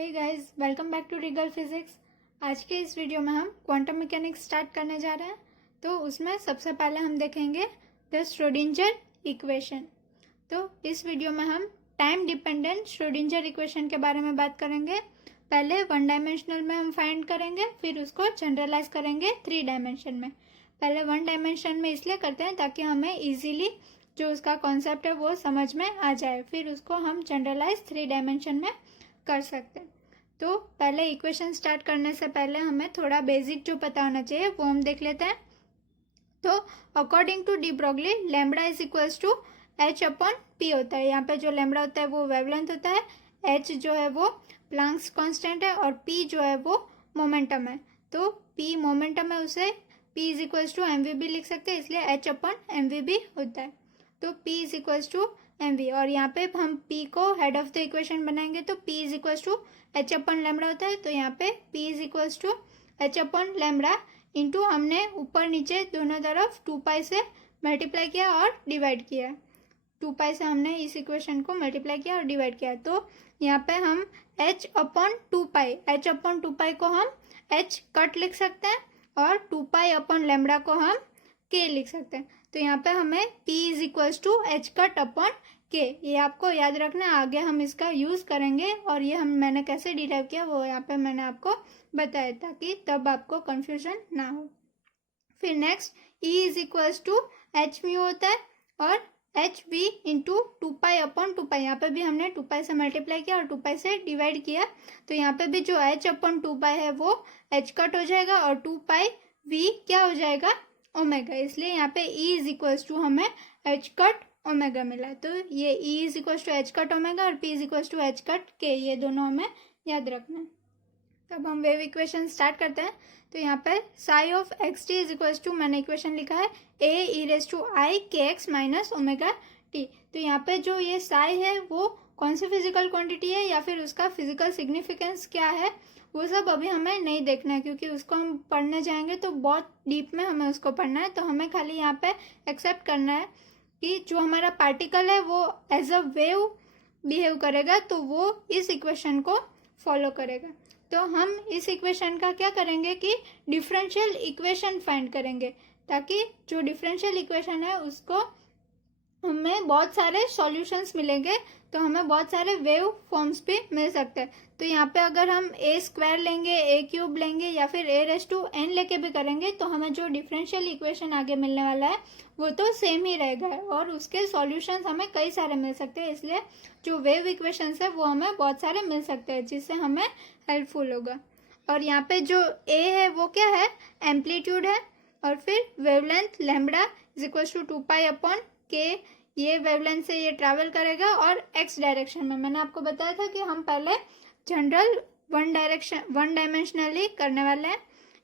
Hey guys, welcome back to regal physics. आज के इस वीडियो में हम क्वांटम मैकेनिक्स स्टार्ट करने जा रहे हैं। तो उसमें सबसे पहले हम देखेंगे द श्रोडिंजर इक्वेशन। तो इस वीडियो में हम टाइम डिपेंडेंट श्रोडिंजर इक्वेशन के बारे में बात करेंगे। पहले वन डायमेंशनल में हम फाइंड करेंगे, फिर उसको जनरलाइज करेंगे थ्री डायमेंशन में। पहले वन डायमेंशन में इसलिए करते हैं ताकि हमें ईजिली जो उसका कॉन्सेप्ट है वो समझ में आ जाए, फिर उसको हम जनरलाइज थ्री डायमेंशन में कर सकते हैं। तो पहले इक्वेशन स्टार्ट करने से पहले हमें थोड़ा बेसिक जो पता होना चाहिए वो हम देख लेते हैं। तो according to de Broglie lambda is equals to h upon p होता है। यहाँ पे जो लैम्बडा होता है वो वेवलेंथ होता है, एच जो है वो प्लैंक्स कांस्टेंट है और पी जो है वो मोमेंटम है। तो पी मोमेंटम है, उसे p is equals to m v b लिख सकते हैं, इसलिए h upon m v b होता है। तो p is equals to m v, और यहाँ पे हम p को हेड ऑफ द इक्वेशन बनाएंगे तो p is equals to h upon lambda होता है। तो यहाँ पे p is equals to h upon lambda into हमने ऊपर नीचे दोनों तरफ 2 से मल्टीप्लाई किया और डिवाइड किया। 2 से हमने इस इक्वेशन को मल्टीप्लाई किया और डिवाइड किया। तो यहाँ पे हम h अपॉन 2 एच अपॉन 2 को हम h कट लिख सकते हैं और 2 अपॉन लैम्बडा को हम k लिख सकते हैं। तो यहाँ पे हमें p is equals to h cut upon k, ये आपको याद रखना है, आगे हम इसका यूज करेंगे और ये मैंने कैसे डिराइव किया वो यहाँ पे मैंने आपको बताया ताकि तब आपको कंफ्यूजन ना हो। फिर next e is equals to h mu होता है और एच वी इंटू 2 अपॉन 2 यहाँ पे भी हमने 2 से मल्टीप्लाई किया और 2 से डिवाइड किया। तो यहाँ पे भी जो h अपॉन 2 है वो h कट हो जाएगा और 2 v क्या हो जाएगा, ओमेगा। इसलिए यहाँ पे e इज इक्वल्स टू हमें h कट ओमेगा मिला। तो ये e is equals to h cut omega और p is equals to h cut k, ये दोनों हमें याद रखना है। तब हम वेव इक्वेशन स्टार्ट करते हैं। तो यहाँ पे psi of x T is equals to, मैंने इक्वेशन लिखा है a e raise to i k x minus omega T. तो यहाँ पे जो ये साई है वो कौन सी फिजिकल क्वांटिटी है या फिर उसका फिजिकल सिग्निफिकेंस क्या है वो सब अभी हमें नहीं देखना है, क्योंकि उसको हम पढ़ने जाएंगे तो बहुत डीप में हमें उसको पढ़ना है। तो हमें खाली यहाँ पे एक्सेप्ट करना है कि जो हमारा पार्टिकल है वो एज अ वेव बिहेव करेगा, तो वो इस इक्वेशन को फॉलो करेगा। तो हम इस इक्वेशन का क्या करेंगे कि डिफरेंशियल इक्वेशन फाइंड करेंगे, ताकि जो डिफरेंशियल इक्वेशन है उसको हमें बहुत सारे सॉल्यूशंस मिलेंगे, तो हमें बहुत सारे वेव फॉर्म्स भी मिल सकते हैं। तो यहाँ पे अगर हम ए स्क्वायर लेंगे, ए क्यूब लेंगे या फिर ए रेस टू एन लेके भी करेंगे तो हमें जो डिफरेंशियल इक्वेशन आगे मिलने वाला है वो तो सेम ही रहेगा और उसके सॉल्यूशंस हमें कई सारे मिल सकते हैं। इसलिए जो वेव इक्वेशंस है वो हमें बहुत सारे मिल सकते हैं, जिससे हमें हेल्पफुल होगा। और यहाँ पे जो ए है वो क्या है, एम्पलीट्यूड है, और फिर wavelength lambda is equals to 2 upon k, ये वेवलेंथ से ये ट्रैवल करेगा और एक्स डायरेक्शन में। मैंने आपको बताया था कि हम पहले जनरल वन डायमेंशनली करने वाले हैं।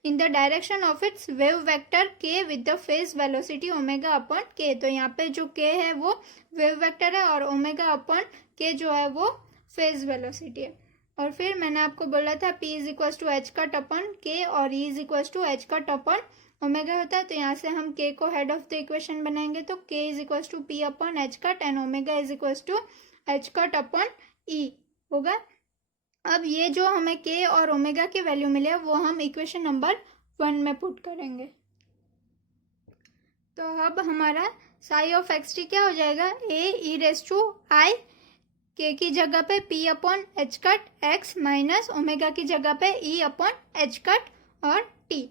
In the direction of its wave vector K with the phase velocity omega upon K. तो यहाँ पे जो के है वो वेव वेक्टर है और ओमेगा अपॉन के जो है वो फेज वेलोसिटी है। और फिर मैंने आपको बोला था p is equals to h cut upon k और e is equals to h cut upon omega होता है। तो यहाँ से हम k को हेड ऑफ द इक्वेशन बनाएंगे तो k is equals to p upon H cut and omega is equals to h cut upon e होगा। अब ये जो हमें k और ओमेगा की वैल्यू मिले वो हम इक्वेशन नंबर 1 में पुट करेंगे। तो अब हमारा साई ऑफ एक्स टी क्या हो जाएगा, a e raise to i k की जगह पे p upon H cut x minus omega की जगह पे e अपॉन एच कट और t।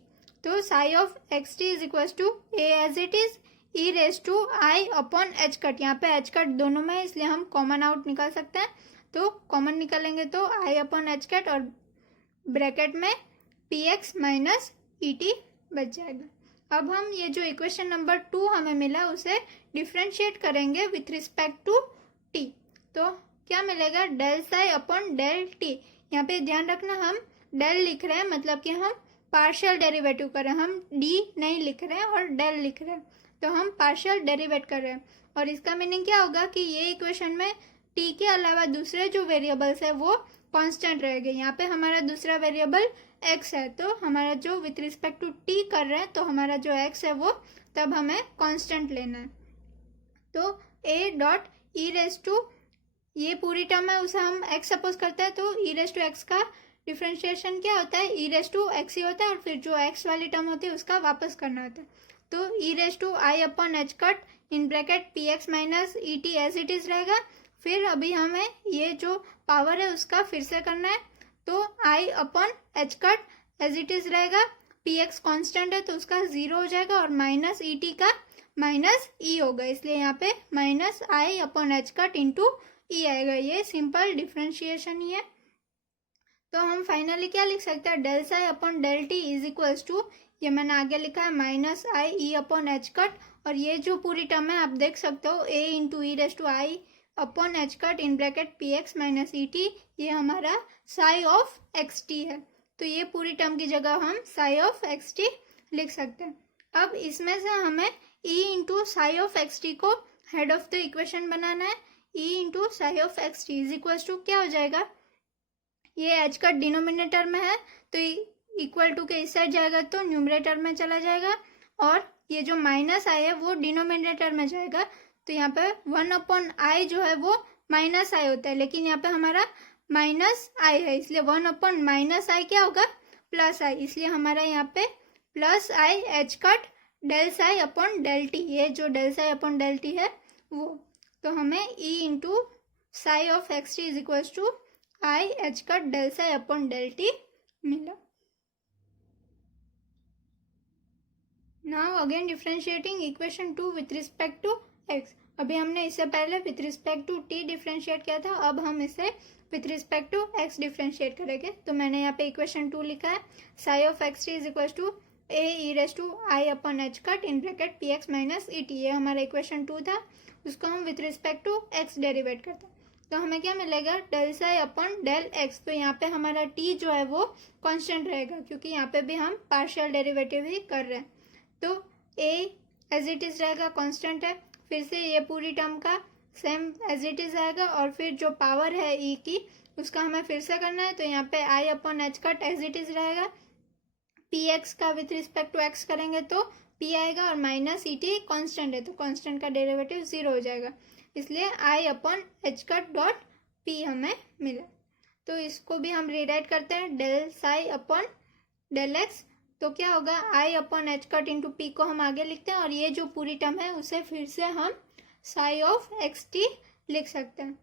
तो psi of x T is equal to a as it is e raise to I upon H cut. यहाँ पे एच कट दोनों में है इसलिए हम कॉमन आउट निकाल सकते हैं। तो कॉमन निकालेंगे तो आई अपॉन एच कट और ब्रैकेट में P x minus E T बच जाएगा। अब हम ये जो इक्वेशन नंबर 2 हमें मिला उसे डिफ्रेंशिएट करेंगे विथ रिस्पेक्ट टू टी। तो क्या मिलेगा, del psi upon del t. यहाँ पे ध्यान रखना हम डेल लिख रहे हैं, मतलब कि हम पार्शियल डेरिवेटिव कर रहे हैं, हम डी नहीं लिख रहे हैं और डेल लिख रहे हैं। तो हम पार्शियल डेरिवेट कर रहे हैं और इसका मीनिंग क्या होगा कि ये इक्वेशन में टी के अलावा दूसरे जो वेरिएबल्स है वो कांस्टेंट रहेंगे। यहाँ पे हमारा दूसरा वेरिएबल x है, तो हमारा जो विथ रिस्पेक्ट टू टी कर रहे हैं तो हमारा जो x है वो तब हमें कांस्टेंट लेना है। तो a dot e raise to ये पूरी टर्म है उसे हम x सपोज करते हैं, तो ई रेस टू एक्स का डिफ्रेंशिएशन क्या होता है, ई रेस टू एक्स ही होता है, और फिर जो x वाली टर्म होती है उसका वापस करना होता है। तो E raise to I upon H cut in bracket P x minus E T as it is रहेगा। फिर अभी हमें ये जो पावर है उसका फिर से करना है, तो I upon H cut as it is रहेगा, पी एक्स कॉन्स्टेंट है तो उसका 0 हो जाएगा, और माइनस ई टी का माइनस ई होगा, इसलिए यहाँ पे minus I upon H cut into E आएगा। ये सिंपल डिफ्रेंशिएशन ही है। तो हम फाइनली क्या लिख सकते हैं, del psi upon del t is equals to, ये मैंने आगे लिखा है minus i e upon H cut, और ये जो पूरी टर्म है आप देख सकते हो A into E raise to I upon H cut in bracket P x minus E T, ये हमारा साई ऑफ एक्स टी है। तो ये पूरी टर्म की जगह हम साई ऑफ एक्स टी लिख सकते हैं। अब इसमें से हमें ई into psi of x t को हेड ऑफ द इक्वेशन बनाना है। E into psi of x T is equals to क्या हो जाएगा, ये एच कट डिनोमिनेटर में है तो इक्वल टू के इस साइड जाएगा तो न्यूमरेटर में चला जाएगा, और ये जो माइनस आई है वो डिनोमिनेटर में जाएगा। तो यहाँ पे 1 अपॉन आई जो है वो माइनस आई होता है, लेकिन यहाँ पे हमारा माइनस आई है, इसलिए 1 अपॉन माइनस आई क्या होगा, प्लस आई, इसलिए हमारा यहाँ पे plus I H cut del psi upon del T, ये जो del psi upon del T है वो। तो हमें ई into psi of x T is equals to I H cut del psi upon del T मिला। Now again differentiating equation 2 with respect to x। अभी हमने इससे पहले with respect to t differentiate किया था, अब हम इसे with respect to x differentiate करेंगे। तो मैंने यहाँ पे इक्वेशन 2 लिखा है, psi of x T is equal to a e raise to I upon H cut in bracket P x minus E T, ये हमारा इक्वेशन 2 था, उसको हम with respect to x derivate करते हैं। तो हमें क्या मिलेगा, del psi upon del x. तो यहाँ पे हमारा t जो है वो कांस्टेंट रहेगा, क्योंकि यहाँ पे भी हम पार्शियल डेरिवेटिव ही कर रहे हैं। तो a एज इट इज रहेगा, कांस्टेंट है, फिर से ये पूरी टर्म का सेम एज इट इज आएगा, और फिर जो पावर है e की उसका हमें फिर से करना है। तो यहाँ पे I upon H cut as it is रहेगा, पी एक्स का विथ रिस्पेक्ट टू एक्स करेंगे तो p आएगा, और माइनस ई टी कॉन्स्टेंट है तो कॉन्स्टेंट का डेरिवेटिव 0 हो जाएगा, इसलिए I upon H cut dot P हमें मिला। तो इसको भी हम रीराइट करते हैं, del psi upon del x, तो क्या होगा, I upon H cut into P को हम आगे लिखते हैं, और ये जो पूरी टर्म है उसे फिर से हम साई ऑफ एक्स टी लिख सकते हैं।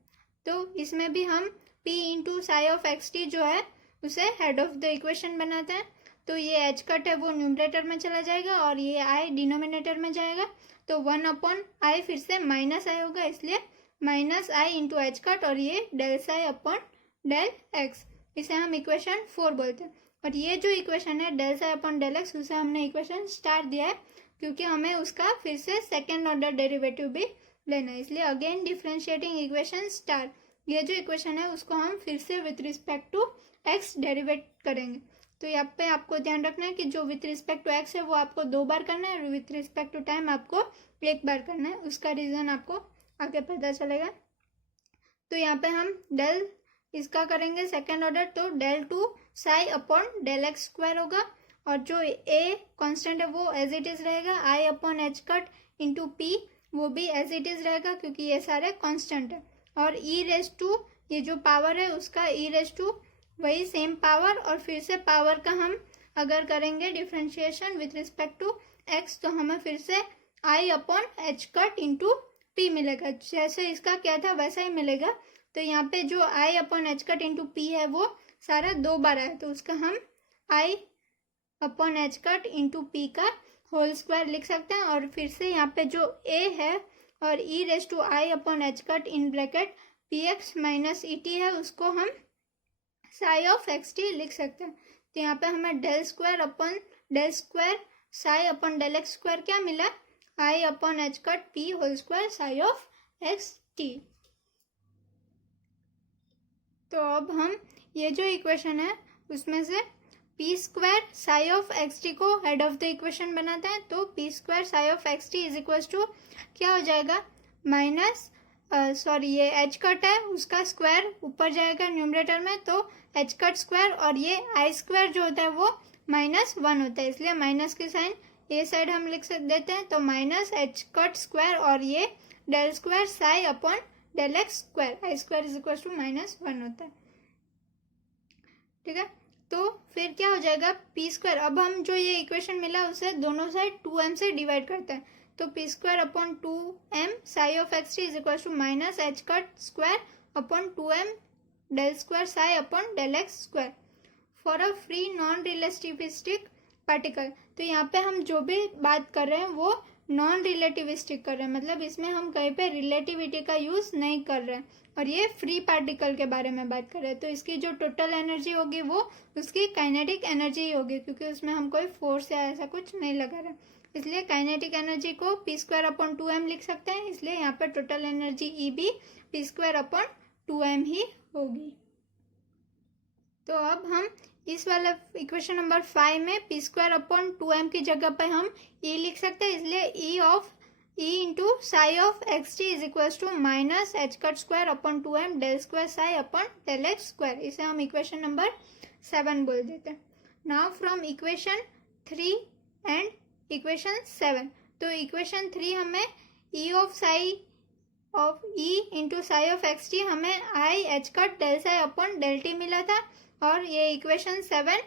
तो इसमें भी हम p into psi of x T जो है उसे हेड ऑफ द इक्वेशन बनाते हैं। तो ये एच कट है वो न्यूमरेटर में चला जाएगा, और ये आई डिनोमिनेटर में जाएगा, तो 1 अपॉन आई फिर से माइनस आई होगा, इसलिए minus i into h cut, और ये del psi upon del x, इसे हम इक्वेशन 4 बोलते हैं। और ये जो इक्वेशन है del psi upon del x, उसे हमने इक्वेशन स्टार दिया है, क्योंकि हमें उसका फिर से सेकेंड ऑर्डर डेरिवेटिव भी लेना है, इसलिए अगेन डिफ्रेंशिएटिंग इक्वेशन स्टार। ये जो इक्वेशन है उसको हम फिर से with respect to x derivate करेंगे। तो यहाँ पे आपको ध्यान रखना है कि जो विथ रिस्पेक्ट टू एक्स है वो आपको 2 बार करना है, और विथ रिस्पेक्ट टू टाइम आपको 1 बार करना है, उसका रीज़न आपको आगे पता चलेगा। तो यहाँ पे हम डेल इसका करेंगे सेकेंड ऑर्डर, तो del two psi upon del x square होगा, और जो ए कांस्टेंट है वो एज इट इज रहेगा, I upon H cut into P वो भी एज इट इज रहेगा, क्योंकि ये सारे कांस्टेंट है, और ई रेस टू ये जो पावर है उसका ई रेस टू वही सेम पावर, और फिर से पावर का हम अगर करेंगे differentiation with respect to x, तो हमें फिर से i upon H cut into p मिलेगा, जैसे इसका क्या था वैसा ही मिलेगा। तो यहाँ पे जो i upon H cut into p है वो सारा 2 बार आया, तो उसका हम i upon H cut into p का होल स्क्वायर लिख सकते हैं, और फिर से यहाँ पे जो ए है और e raise to I upon H cut in bracket P x minus E t है उसको हम साई ऑफ एक्स टी लिख सकते हैं। तो यहाँ पे हमें del square upon del square psi upon del x square क्या मिला, i upon H cut p whole square psi of x t. तो अब हम ये जो इक्वेशन है उसमें से p square psi of x t को हेड ऑफ द इक्वेशन बनाते हैं। तो p square psi of x T is equal to क्या हो जाएगा, माइनस ये एच कट है उसका स्क्वायर ऊपर जाएगा न्यूमरेटर में, तो एच कट स्क्वायर, और ये आई स्क्वायर जो होता है वो -1 होता है, इसलिए माइनस की साइन ये साइड हम लिख देते हैं। तो माइनस एच कट स्क्वायर, और ये del square psi upon del x square, i square is equal to -1 होता है। ठीक है, तो फिर क्या हो जाएगा, पी स्क्वायर, अब हम जो ये इक्वेशन मिला उसे दोनों साइड 2m से डिवाइड करते हैं, तो p square upon 2m psi of x T is equal to minus h cut square upon 2m del square psi upon del x square for a free non relativistic particle. तो यहाँ पे हम जो भी बात कर रहे हैं वो नॉन रिलेटिविस्टिक कर रहे हैं, मतलब इसमें हम कहीं पे रिलेटिविटी का यूज नहीं कर रहे हैं, और ये फ्री पार्टिकल के बारे में बात कर रहे हैं। तो इसकी जो टोटल एनर्जी होगी वो उसकी काइनेटिक एनर्जी ही होगी, क्योंकि उसमें हम कोई फोर्स या ऐसा कुछ नहीं लगा रहे, इसलिए काइनेटिक एनर्जी को पी स्क्वायर अपॉन 2m लिख सकते हैं, इसलिए यहाँ पर टोटल एनर्जी ई भी पी स्क्वायर अपॉन 2m ही होगी। तो अब हम इस वाला इक्वेशन नंबर 5 में पी स्क्वायर अपॉन 2m की जगह पे हम e लिख सकते हैं, इसलिए e into psi of x T is equal to minus h cut square upon 2m del square psi upon del x square, इसे हम इक्वेशन नंबर 7 बोल देते हैं। Now from equation 3 and equation 7, तो इक्वेशन 3 हमें e of psi of e into psi of x t हमें i H cut del psi upon del T मिला था, और ये equation 7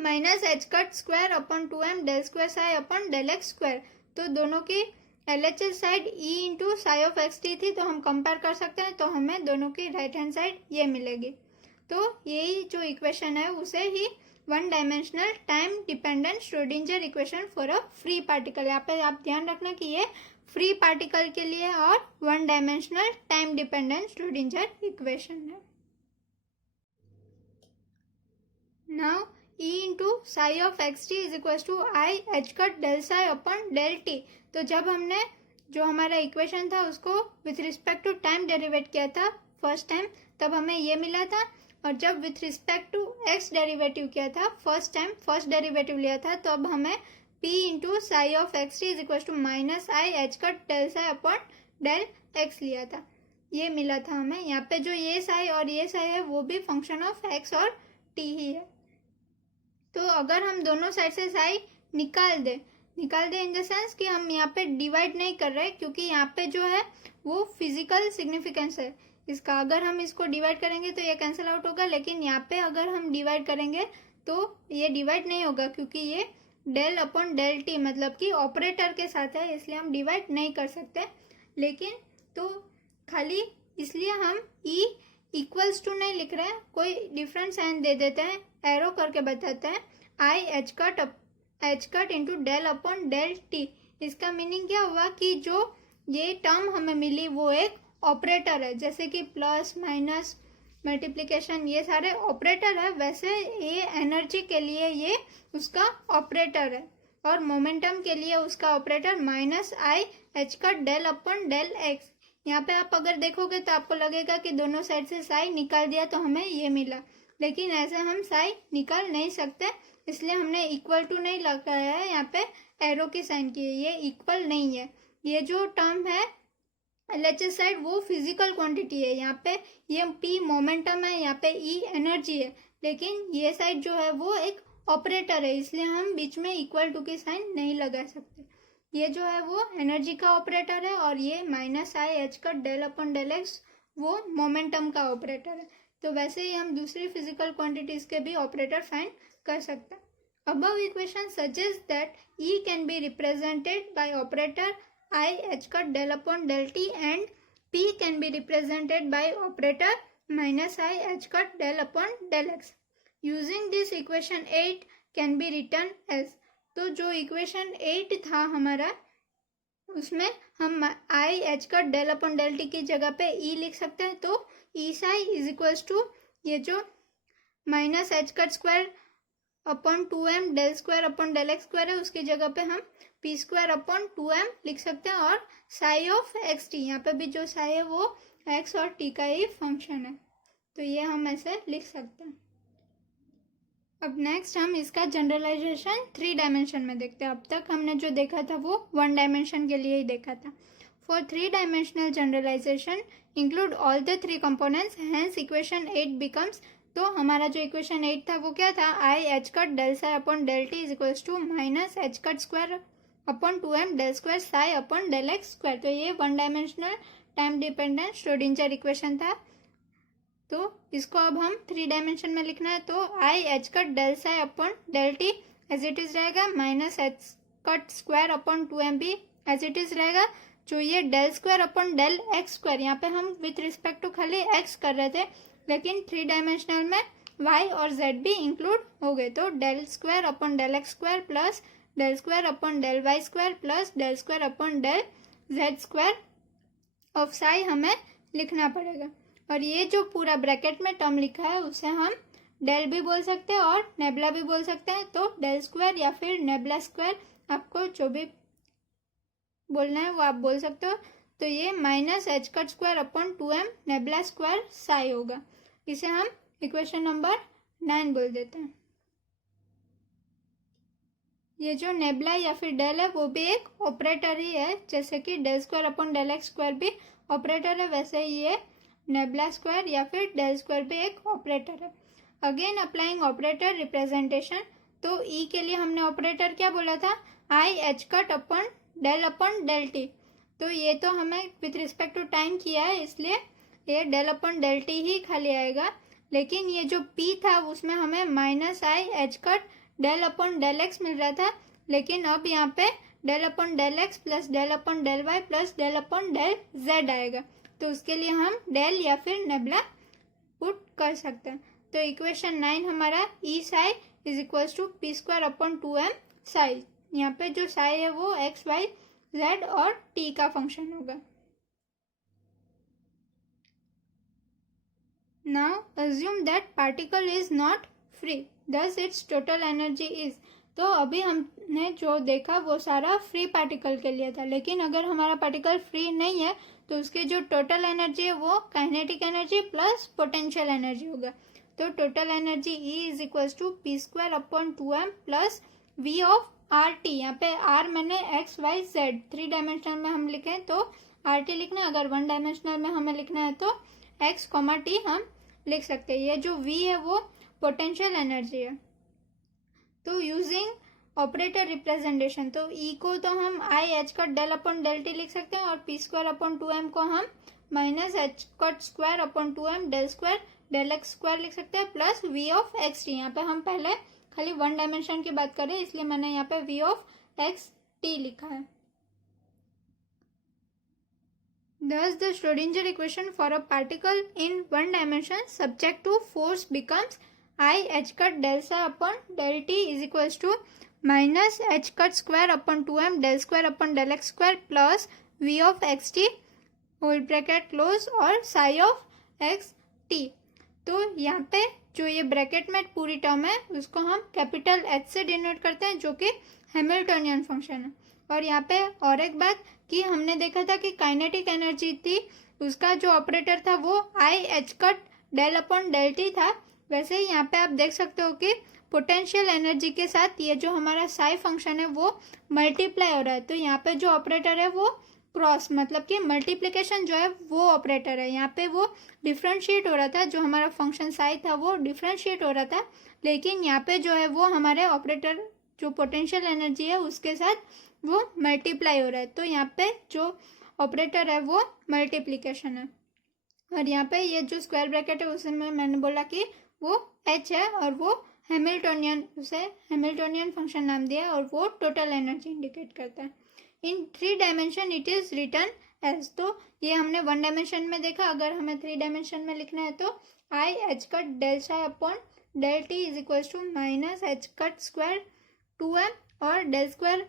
minus h cut square upon 2m del square psi upon del x square, तो दोनों की LHS side e into psi of x t थी, तो हम कंपेयर कर सकते हैं, तो हमें दोनों की राइट हैंड साइड ये मिलेगी। तो यही जो इक्वेशन है उसे ही one dimensional time dependent Schrodinger equation for a free particle, यहाँ पे आप ध्यान रखना कि ये फ्री पार्टिकल के लिए और one dimensional time dependent Schrodinger equation है। Now e into psi of x T is equal to I H cut del psi upon del t, तो जब हमने जो हमारा इक्वेशन था उसको with respect to time derivate किया था फर्स्ट टाइम, तब हमें ये मिला था, और जब with respect to x derivative किया था फर्स्ट टाइम, फर्स्ट डेरिवेटिव लिया था, तो अब हमें p into psi of x T is equal to minus i H cut del psi upon del x लिया था, ये मिला था हमें। यहाँ पे जो ये साई और ये साई है वो भी फंक्शन ऑफ एक्स और टी ही है, तो अगर हम दोनों साइड से साई निकाल दे इन द सेंस कि हम यहाँ पे डिवाइड नहीं कर रहे, क्योंकि यहाँ पे जो है वो फिजिकल सिग्निफिकेंस है इसका, अगर हम इसको डिवाइड करेंगे तो ये कैंसिल आउट होगा, लेकिन यहाँ पे अगर हम डिवाइड करेंगे तो ये डिवाइड नहीं होगा, क्योंकि ये डेल अपॉन डेल टी मतलब कि ऑपरेटर के साथ है, इसलिए हम डिवाइड नहीं कर सकते। लेकिन तो खाली इसलिए हम ई इक्वल्स टू नहीं लिख रहे हैं, कोई डिफरेंट साइन दे देते हैं, एरो करके बताते हैं, i H cut into del upon del t. इसका मीनिंग क्या हुआ कि जो ये टर्म हमें मिली वो एक ऑपरेटर है, जैसे कि प्लस माइनस मल्टीप्लिकेशन ये सारे ऑपरेटर है, वैसे ये एनर्जी के लिए ये उसका ऑपरेटर है, और मोमेंटम के लिए उसका operator minus i H cut del upon del x. यहाँ पे आप अगर देखोगे तो आपको लगेगा कि दोनों साइड से साई निकाल दिया तो हमें ये मिला, लेकिन ऐसे हम साई निकाल नहीं सकते, इसलिए हमने इक्वल टू नहीं लगाया है, यहाँ पे एरो की साइन की है, ये इक्वल नहीं है। ये जो टर्म है LHS साइड वो फिजिकल क्वांटिटी है, यहाँ पे ये P मोमेंटम है, यहाँ पे E एनर्जी है, लेकिन ये साइड जो है वो एक ऑपरेटर है, इसलिए हम बीच में इक्वल टू की साइन नहीं लगा सकते। ये जो है वो एनर्जी का ऑपरेटर है, और ये minus i H cut del upon del x वो मोमेंटम का ऑपरेटर है। तो वैसे ही हम दूसरी फिजिकल क्वांटिटीज के भी ऑपरेटर फाइंड कर सकते हैं। Above equation suggest that E can be represented by operator i H cut del upon del t and P can be represented by operator minus i H cut del upon del x. Using this equation 8 can be written as, तो जो equation 8 था हमारा उसमें हम i H cut del upon del t की जगह पे e लिख सकते हैं, तो e psi is equals to ये जो minus h cut square upon 2m del square upon del x square है उसकी जगह पे हम पी स्क्वायर अपॉन 2m लिख सकते हैं, और साई ऑफ एक्स टी, यहाँ पे भी जो साई है वो एक्स और टी का ही फंक्शन है, तो ये हम ऐसे लिख सकते हैं। अब नेक्स्ट हम इसका जनरलाइजेशन 3 डायमेंशन में देखते हैं। अब तक हमने जो देखा था वो 1 डायमेंशन के लिए ही देखा था। For 3 dimensional generalization include all the 3 components, hence equation 8 becomes, तो हमारा जो इक्वेशन 8 था वो क्या था, i H cut del psi upon del t is equals to minus h cut square upon 2m del square psi upon del x square. तो ये 1 dimensional time dependent Schrodinger equation था। तो इसको अब हम 3 डायमेंशन में लिखना है। तो i H cut del psi upon del t as it is रहेगा, minus h cut square upon 2m भी एज इट इज रहेगा। जो ये del square upon del x square, यहाँ पे हम विथ रिस्पेक्ट टू खाली एक्स कर रहे थे, लेकिन 3 डायमेंशनल में वाई और जेड भी इंक्लूड हो गए। तो del square upon del x square plus del square upon del y square plus del square upon del z square of psi हमें लिखना पड़ेगा। और ये जो पूरा ब्रैकेट में टर्म लिखा है उसे हम डेल भी बोल सकते हैं और नेबला भी बोल सकते हैं। तो डेल स्क्वायर या फिर नेबला स्क्वायर, आपको जो भी बोलना है वो आप बोल सकते हो। तो ये minus h cut square upon 2m nebula square Sai होगा। इसे हम इक्वेशन नंबर 9 बोल देते हैं। ये जो नेबला या फिर डेल है वो भी एक ऑपरेटर ही है, जैसे कि del square upon del x square भी ऑपरेटर है, वैसे ही ये नेबला स्क्वायर या फिर डेल स्क्वायर भी एक ऑपरेटर है। Again applying operator representation. तो ई के लिए हमने ऑपरेटर क्या बोला था, i H cut upon del t. तो ये तो हमें विथ रिस्पेक्ट टू टाइम किया है, इसलिए ये डेल अपॉन डेल टी ही खाली आएगा। लेकिन ये जो पी था उसमें हमें minus i H cut del upon del x मिल रहा था, लेकिन अब यहाँ पे del upon del x plus del upon del y plus del upon del z आएगा। तो उसके लिए हम डेल या फिर नेबला पुट कर सकते हैं। तो इक्वेशन 9 हमारा e psi is equals to p square upon 2m psi. यहाँ पे जो साई है वो एक्स वाई जेड और टी का फंक्शन होगा। Now assume that particle is not free, thus its total energy is। तो अभी हमने जो देखा वो सारा फ्री पार्टिकल के लिए था, लेकिन अगर हमारा पार्टिकल फ्री नहीं है तो उसकी जो टोटल एनर्जी है वो kinetic energy plus potential energy होगा। तो total energy E is equals to p square upon 2m plus v of r t. यहाँ पे आर मैंने एक्स वाई जेड 3 डायमेंशनल में हम लिखें तो आर टी लिखना है, अगर 1 डायमेंशनल में हमें लिखना है तो एक्स कॉमा टी हम लिख सकते हैं। ये जो V है वो पोटेंशियल एनर्जी है। तो यूजिंग ऑपरेटर रिप्रेजेंटेशन, तो E को तो हम i H cut del upon del t लिख सकते हैं और पी स्क्वायर अपॉन 2m को हम minus h cut square upon 2m del square del x square लिख सकते हैं plus V of x t. यहाँ पे हम पहले खाली 1 डायमेंशन की बात करें इसलिए मैंने यहाँ पे V ऑफ एक्स टी लिखा है। Thus, the Schrodinger equation for a particle in 1 dimension subject to force becomes I h cut del psi upon del t is equals to minus h cut square upon 2m del square upon del x square plus v of x t whole bracket close और psi of x t। तो यहाँ पे जो ये bracket में पूरी term है उसको हम कैपिटल H से डिनोट करते हैं, जो कि हैमिल्टनियन फंक्शन है। और यहाँ पे और एक बात कि हमने देखा था कि काइनेटिक एनर्जी थी, उसका जो ऑपरेटर था वो i H cut del upon del t था। वैसे ही यहाँ पे आप देख सकते हो कि पोटेंशियल एनर्जी के साथ ये जो हमारा साई फंक्शन है वो मल्टीप्लाई हो रहा है। तो यहाँ पे जो ऑपरेटर है वो क्रॉस मतलब कि मल्टीप्लिकेशन जो है वो ऑपरेटर है। यहाँ पे वो डिफ्रेंशिएट हो रहा था, जो हमारा फंक्शन साई था वो डिफ्रेंशिएट हो रहा था, लेकिन यहाँ पे जो है वो हमारे ऑपरेटर जो पोटेंशियल एनर्जी है उसके साथ वो मल्टीप्लाई हो रहा है। तो यहाँ पे जो ऑपरेटर है वो मल्टीप्लिकेशन है। और यहाँ पे ये जो स्क्वायर ब्रैकेट है उसमें मैंने बोला कि वो H है और वो हैमिल्टनियन, उसे हैमिल्टनियन फंक्शन नाम दिया और वो टोटल एनर्जी इंडिकेट करता है। In 3 dimension it is written as. तो ये हमने 1 डायमेंशन में देखा, अगर हमें 3 डायमेंशन में लिखना है तो i H cut del psi upon del t is equal to minus h cut square 2m और डेल स्क्वायर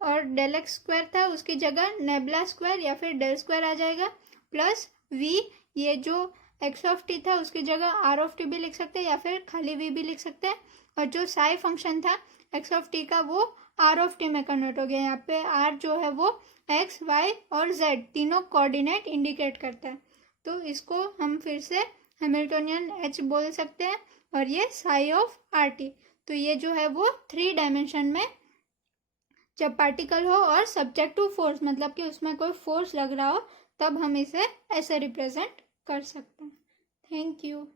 और डेल एक्स स्क्वायर था उसकी जगह नेबला स्क्वायर या फिर डेल स्क्वायर आ जाएगा प्लस v, ये जो x ऑफ टी था उसकी जगह r ऑफ टी भी लिख सकते हैं या फिर खाली v भी लिख सकते हैं। और जो साई फंक्शन था x ऑफ टी का वो r ऑफ टी में कन्वर्ट हो गया। यहाँ पे r जो है वो x, y और z तीनों कोऑर्डिनेट इंडिकेट करता है। तो इसको हम फिर से हैमिल्टनियन h बोल सकते हैं और ये साई ऑफ आर टी। तो ये जो है वो 3 डायमेंशन में जब पार्टिकल हो और सब्जेक्ट टू फोर्स मतलब कि उसमें कोई फोर्स लग रहा हो तब हम इसे ऐसे रिप्रेजेंट कर सकते हैं। Thank you.